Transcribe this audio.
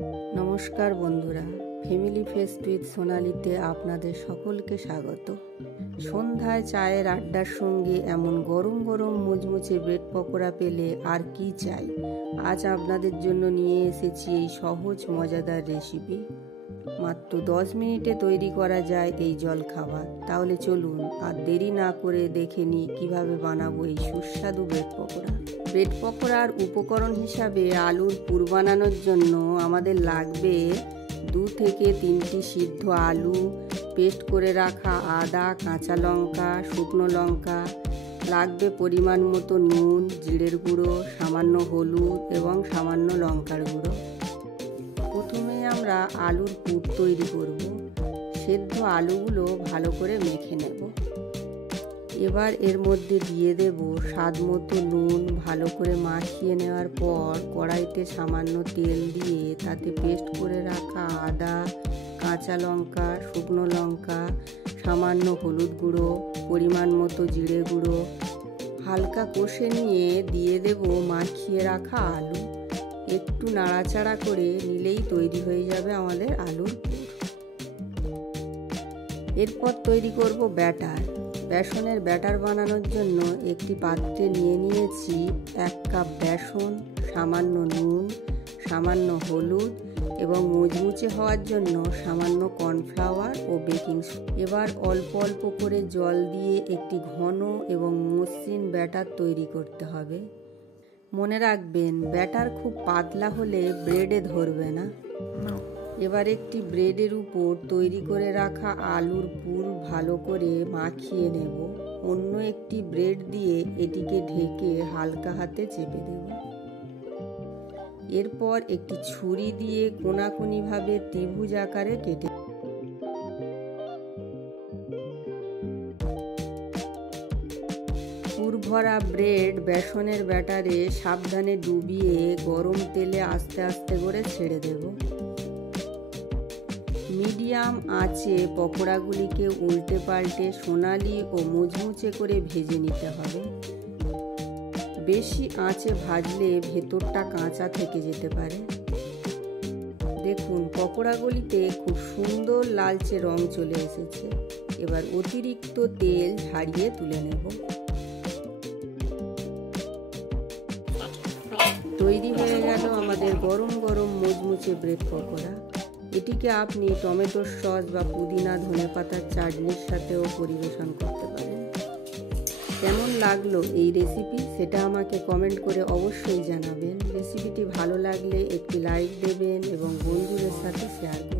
নমস্কার বন্ধুরা, family fest with সোনালিতে আপনাদের সকলকে স্বাগত। সন্ধ্যায় চায়ের আড্ডার সঙ্গে এমন গরম গরম মুচমুচে ব্রেড পকোড়া পেলে আর কি চাই। আজ আপনাদের জন্য নিয়ে এসেছি এই সহজ মজাদার রেসিপি। মাত্র 10 মিনিটে তৈরি করা যায় এই জলখাবার। তাহলে চলুন আর দেরি না করে দেখে নিই কীভাবে বানাবো এই সুস্বাদু ব্রেড পকোড়া। ব্রেড পকোড়ার উপকরণ হিসাবে আলুর পুর বানানোর জন্য আমাদের লাগবে 2 থেকে 3টি সিদ্ধ আলু, পেস্ট করে রাখা আদা, কাঁচা লঙ্কা, শুকনো লঙ্কা, লাগবে পরিমাণ মতো নুন, জিরের গুঁড়ো, সামান্য হলুদ এবং সামান্য লঙ্কার গুঁড়ো। প্রথমে আমরা আলুর পুর তৈরি করব। সেদ্ধ আলুগুলো ভালো করে মেখে নেব। এবার এর মধ্যে দিয়ে দেব স্বাদ মতো নুন। ভালো করে মাখিয়ে নেওয়ার পর কড়াইতে সামান্য তেল দিয়ে তাতে পেস্ট করে রাখা আদা, কাঁচা লঙ্কা, শুকনো লঙ্কা, সামান্য হলুদ গুঁড়ো, পরিমাণ মতো জিরে গুঁড়ো হালকা কষে নিয়ে দিয়ে দেব মাখিয়ে রাখা আলু। একটু নাড়াচাড়া করে নিলেই তৈরি হয়ে যাবে আমাদের আলুর পুর। এরপর তৈরি করব ব্যাটার। বেসনের ব্যাটার বানানোর জন্য একটি পাত্রে নিয়ে নিয়েছি 1 কাপ বেসন, সামান্য নুন, সামান্য হলুদ এবং মুচমুচে হওয়ার জন্য সামান্য কর্নফ্লাওয়ার ও বেকিং সোডা। এবার অল্প অল্প করে জল দিয়ে একটি ঘন এবং মসৃণ ব্যাটার তৈরি করতে হবে। মনে রাখবেন, ব্যাটার খুব পাতলা হলে ব্রেডে ধরবে না। এবার একটি ব্রেডের উপর তৈরি করে রাখা আলুর পুর ভালো করে মাখিয়ে নেব। অন্য একটি ব্রেড দিয়ে এটিকে ঢেকে হালকা হাতে চেপে দেব। এরপর একটি ছুরি দিয়ে কোনাকুনিভাবে ত্রিভুজ আকারে কেটে পুর ভরা ব্রেড বেসনের ব্যাটারে সাবধানে ডুবিয়ে গরম তেলে আস্তে আস্তে করে ছেড়ে দেব। মিডিয়াম আঁচে পকোড়াগুলিকে উল্টে পাল্টে সোনালি ও মুচমুচে করে ভেজে নিতে হবে। বেশি আঁচে ভাজলে ভেতরটা কাঁচা থেকে যেতে পারে। দেখুন, পকোড়াগুলিতে খুব সুন্দর লালচে রং চলে এসেছে। এবার অতিরিক্ত তেল ঝাড়িয়ে তুলে নেব। তৈরি হয়ে গেল আমাদের গরম গরম মুচমুচে ব্রেড পকোড়া। এটিকে আপনি টমেটোর সস বা পুদিনা ধনেপাতার চাটনির সাথেও পরিবেশন করতে পারেন। কেমন লাগলো এই রেসিপি সেটা আমাকে কমেন্ট করে অবশ্যই জানাবেন। রেসিপিটি ভালো লাগলে একটি লাইক দেবেন এবং বন্ধুদের সাথে শেয়ার করবেন।